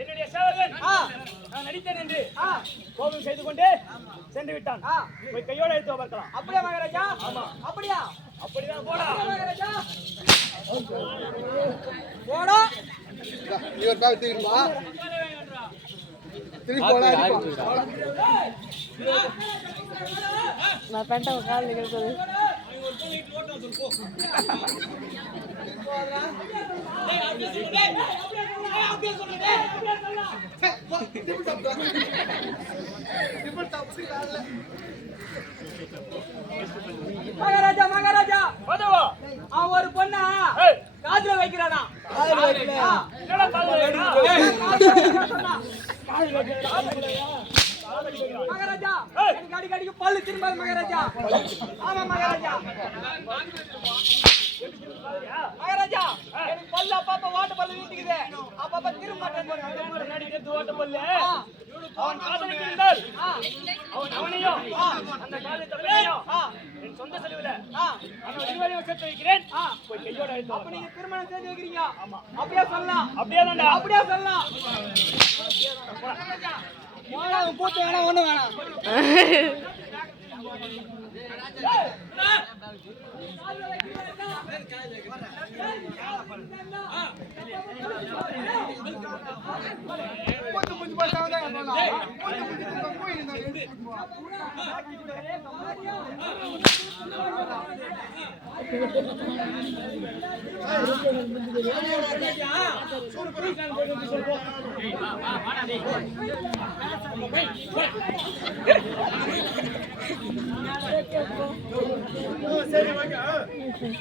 என்னுடைய சேவகன் நான் நடித்தேன் என்று கோபம் செய்து கொண்டு சென்று விட்டான். போய் கையோட எடுத்து பார்க்கலாம். அப்படியா மகாராஜா? ஆமா. அப்படியா? அப்படிதான் போடா மகாராஜா. போடா. இவர் பேக் தீருமா? திருப்பி போடா. நான் பேண்ட கால் நிகழ்த்தது. மகாராஜா மகாராஜா அவன் ஒரு பொண்ணா காதுல வைக்கிறானா? மகாராஜா எனக்கு அடிக்கடிக்கு பல்லு திரும்பாது மகாராஜா. ஆமா மகாராஜா. மகாராஜா எனக்கு பல்லு அப்பப்ப ஓட்ட பல்லு வீட்டுக்குது, அப்பப்ப திரும்ப மாட்டேன். நடிக்கிறது ஓட்ட பல்லு அவன் காதலிக்கிறாள். அவன் அவனையும் அந்த காதலித்த பெண்ணையும் என் சொந்த செலவுல அவன் இருவரையும் சேர்த்து வைக்கிறேன். போய் கையோட எடுத்து. அப்ப நீங்க திருமணம் செஞ்சு வைக்கிறீங்க? அப்படியே சொல்லலாம். அப்படியே தான்டா. அப்படியே சொல்லலாம். கூத்து வேணாம், ஒண்ணு வேணாம்.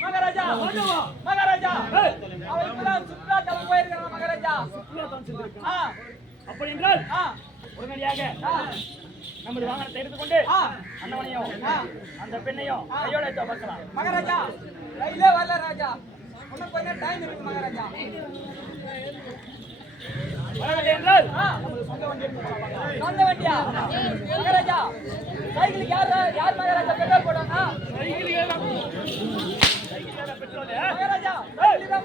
மகாராஜா மகாராஜா அவன் இப்பதான் சுற்றுலாத்தலம் போயிருக்கான் மகாராஜா. அப்படி என்றால் உடனடியாக நமது வாகனத்தை எடுத்துக்கொண்டு அண்ணவனையும் அந்த பெண்ணையும் கையோட எடுத்து பார்க்கலாம். மகாராஜா ரயிலே வரல ராஜா, இன்னும் கொஞ்சம் டைம் இருக்கு மகாராஜா. என்றால் சொந்த வண்டியா மகாராஜா? சைக்கிளுக்கு யார் மகாராஜா பெட்ரோல் போடுவாங்க? மகாராஜா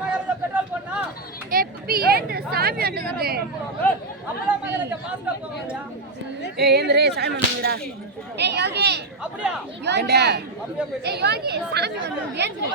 மகாராஜா பெட்ரோல் போடனா சாமி வந்துருக்குது. அப்பதான் மகாராஜா பாஸ்டா போவாங்க. ஏந்திரே சாமி வந்துடா. யோகி அப்படியா? யோகி சாமி வந்து ஏந்திரே.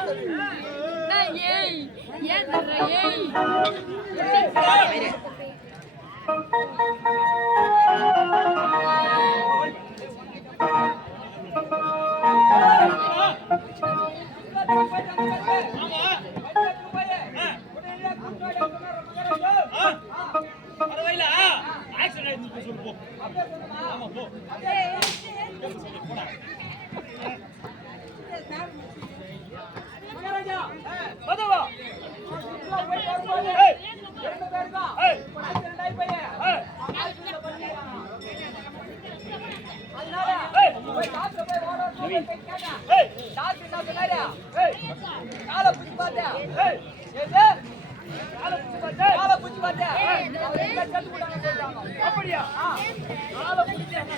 மகாராஜா பதவா உள்ள போய் வரும்போது ஏய் ரெண்டு பேருக்கும் ஏய் ரெண்டாய் பையன் ஏய் அதனால ஏய் போய் டாக்டர் போய் ஓட போய் கேட்டா ஏய் டாக்டர் என்ன சொன்னாரு ஏய் காலை பிடிச்சு பார்த்தேன் ஏய் ஏது காலை பிடிச்சு பாத்து காலை பிடிச்சு பார்த்தேன் அவர் எங்க செத்து போட்டாங்க சொல்றாங்க அப்படியா காலை பிடிச்சு என்ன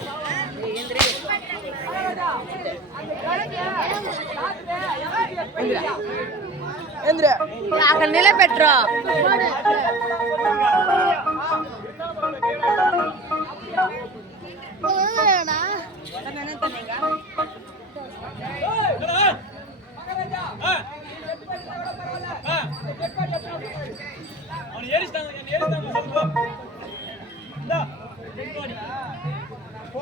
மகாராஜா அந்த கடைக்கு அங்க நிலப்பெற்றோம் அவன் ஏறிட்டாங்க சொல்லுங்க இந்தா போ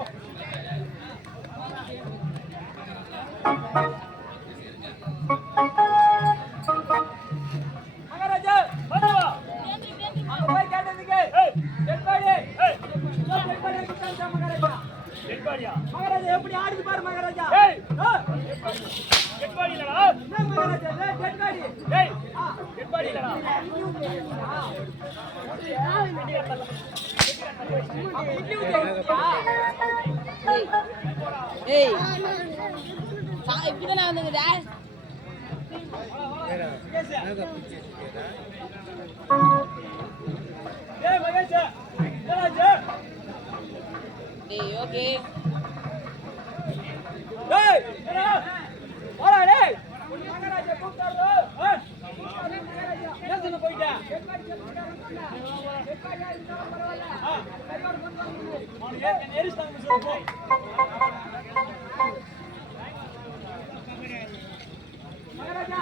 மகாராஜா பதவா அங்க போய் கேட்டதுக்கு ஏய் டெட் பாடி ஏய் டெட் பாடி கொடுத்தாங்க மகாராஜா எட்பாடியா மகாராஜா எப்படி ஆடுது பாரு மகாராஜா ஏய் ஆ, எட்பாடி இல்லடா என்ன மகாராஜா டெட் பாடி ஏய் எட்பாடி இல்லடா ஏய் இப்படிதான் வந்துங்குதா ஏய் மகேஷ் ஏலாச்சு ஏய் ஓகே டேய் போடா டேய் மகாராஜா கூப்பிட்டாரு என்ன சொன்ன போயிட்டா அவன் ஏறிட்டாங்க சொல்லுங்க மகாராஜா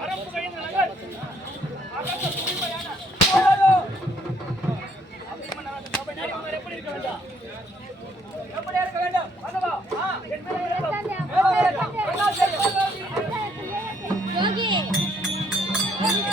அரப்பு கையில் நகர் அரப்பு குடிமையான எப்படி இருக்க வேண்டாம் எப்படி இருக்க வேண்டும் பதவா எப்படி இருக்க யோகி வேண்டும்